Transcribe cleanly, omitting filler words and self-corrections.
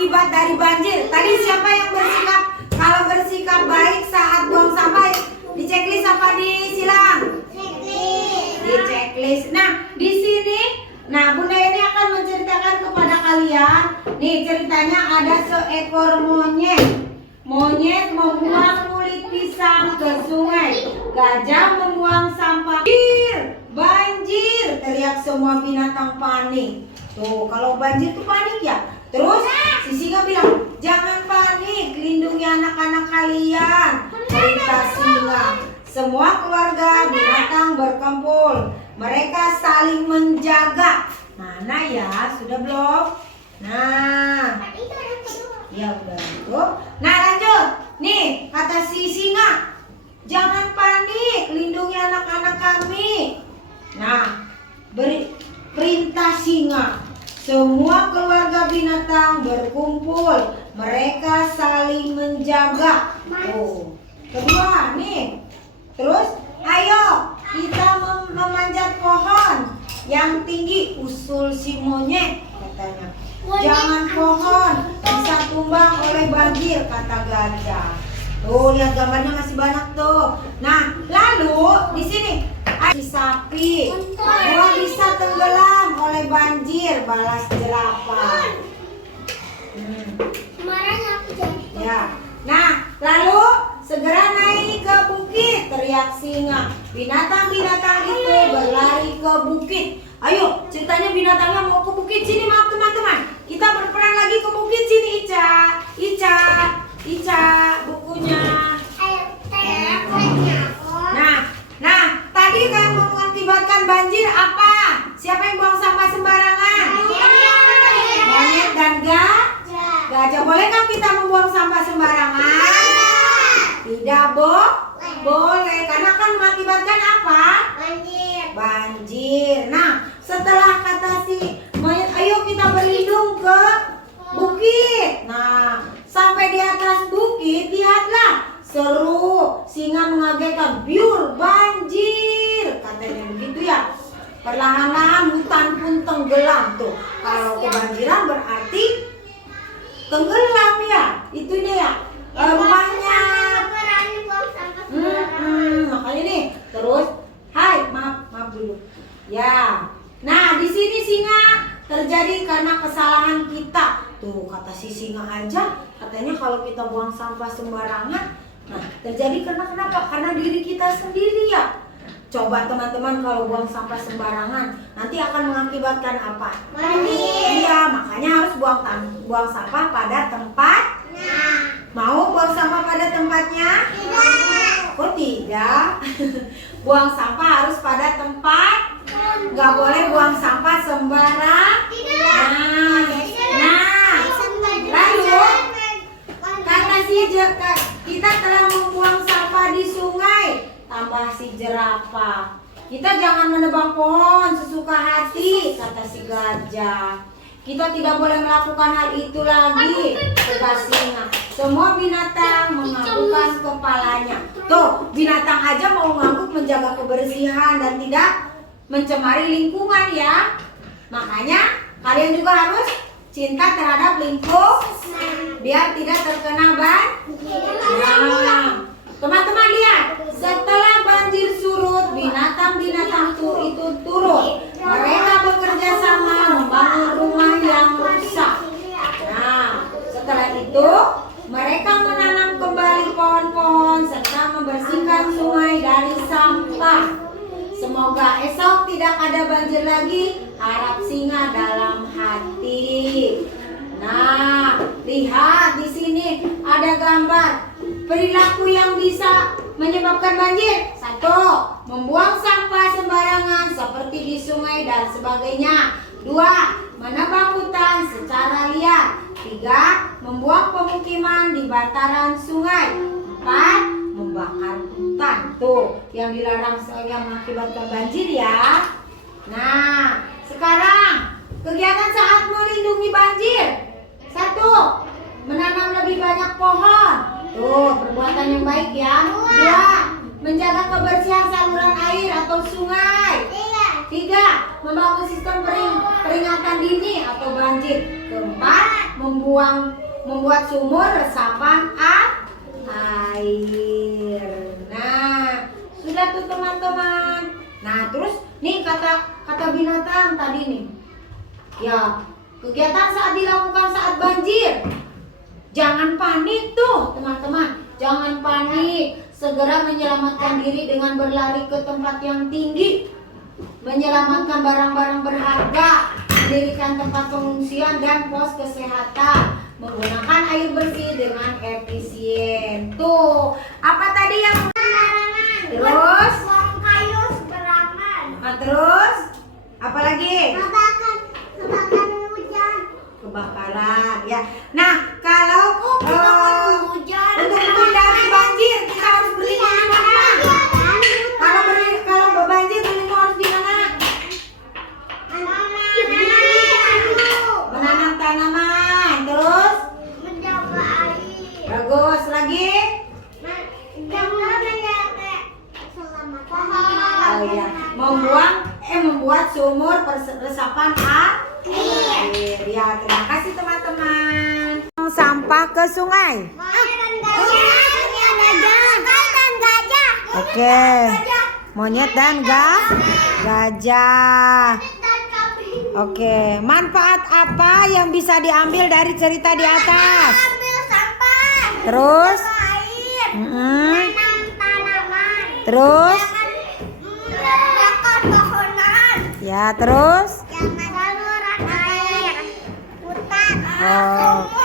akibat dari banjir. Tadi siapa yang bersikap, kalau bersikap baik saat buang sampah? Di checklist apa disilang? Di checklist. Nah, di sini, nah Bunda ini akan menceritakan kepada kalian. Nih ceritanya ada seekor monyet. Monyet membuang kulit pisang ke sungai. Gajah membuang sampah. Banjir, teriak semua binatang panik. Tuh, kalau banjir tuh panik ya. Terus si singa bilang, jangan panik, lindungi anak-anak kalian. Perintah singa. Semua keluarga binatang berkumpul. Mereka saling menjaga. Mana ya? Sudah belum? Nah, ya udah tuh. Nah lanjut. Nih kata si singa, jangan panik, lindungi anak-anak kami. Nah, beri perintah singa. Semua keluarga binatang berkumpul. Mereka saling menjaga. Oh, kedua nih. Terus, ayo kita memanjat pohon yang tinggi, usul si monyet katanya. Jangan pohon bisa tumbang oleh banjir, kata gajah. Tuh lihat gambarnya masih banyak tuh. Nah, lalu di sini si sapi, gua bisa tenggelam oleh banjir, balas jerapah. Kemarin aku jadi. Ya. Nah, lalu segera naik ke bukit, teriak singa. Binatang-binatang itu berlari ke bukit. Ayo, ceritanya binatangnya mau ke bukit. Sini maaf teman-teman. Kita berperan lagi ke bukit sini, Ica, bukunya. Nah, tadi kan mengakibatkan banjir apa? Siapa yang buang sampah sembarangan? Monyet dan gajah. Bolehkah kita membuang sampah sembarangan? Tidak boleh, karena kan mengakibatkan apa? Banjir. Nah, setelah kata si monyet, ayo kita berlindung ke bukit. Nah, sampai di atas bukit, lihatlah, seru. Singa mengagetkan, biur, banjir, katanya begitu ya. Perlahan-lahan hutan pun tenggelam tuh. Kalau kebanjiran berarti tenggelam ya, itunya ya, rumahnya. Makanya nih, terus, hai, maaf dulu. Ya, nah di sini singa terjadi karena kesalahan kita. Tuh kata si singa aja, katanya kalau kita buang sampah sembarangan, nah terjadi karena kenapa? Karena diri kita sendiri ya. Coba teman-teman kalau buang sampah sembarangan, nanti akan mengakibatkan apa? Iya, makanya harus buang sampah pada tempat. Mau buang sampah pada tempatnya? Kok tidak? Buang sampah harus pada tempat. Gak boleh buang sampah sembarang. Nah, lalu kata si kita telah membuang sampah di sungai. Tambah si jerapah, kita jangan menebang pohon sesuka hati, kata si gajah. Kita tidak boleh melakukan hal itu lagi, kata singa. Semua binatang menganggukkan kepalanya. Tuh, binatang aja mau ngangguk menjaga kebersihan dan tidak mencemari lingkungan ya. Makanya kalian juga harus cinta terhadap lingkungan biar tidak terkena banjir. Nah, teman-teman lihat, setelah banjir surut, binatang-binatang itu turun. Mereka bekerja sama membangun rumah yang rusak. Nah, setelah itu mereka menanam kembali pohon-pohon serta membersihkan sungai dari sampah. Semoga esok tidak ada banjir lagi, harap singa dalam hati. Nah, lihat di sini ada gambar perilaku yang bisa menyebabkan banjir. 1. Membuang sampah sembarangan seperti di sungai dan sebagainya. 2. Menebang hutan secara liar. 3. Membuang pemukiman di bantaran sungai. 4. Membakar hutan. Tuh, yang dilarang yang mengakibatkan banjir ya. Nah, sekarang kegiatan saat melindungi banjir. 1. Menanam lebih banyak pohon. Tuh, perbuatan yang baik ya. 2. Menjaga kebersihan saluran air atau sungai. Tiga, membangun sistem peringatan dini atau banjir. Keempat, membuat sumur resapan air. Nah, sudah tuh teman-teman. Nah, terus nih kata binatang tadi nih. Ya, kegiatan saat dilakukan saat banjir. Jangan panik tuh, teman-teman. Jangan panik. Segera menyelamatkan diri dengan berlari ke tempat yang tinggi. Menyelamatkan barang-barang berharga. Mendirikan tempat pengungsian dan pos kesehatan. Menggunakan air bersih dengan efisien. Tuh, apa tadi yang terus? Terus? Apa lagi? Kebakaran ya. Nah, kalau untuk menghindari banjir kita harus berlindung di mana? Kalau banjir berlindung harus di mana? Menanam tanaman. Terus? Menjaga air. Bagus lagi? Oh iya, membuat sumur resapan air. Ya, terima kasih teman-teman. Sampah ke sungai. Oke. Monyet dan gajah. Oke, manfaat apa yang bisa diambil dari cerita di atas? Terus? Terus? Ya, terus? Saluran air, hutan, Oh.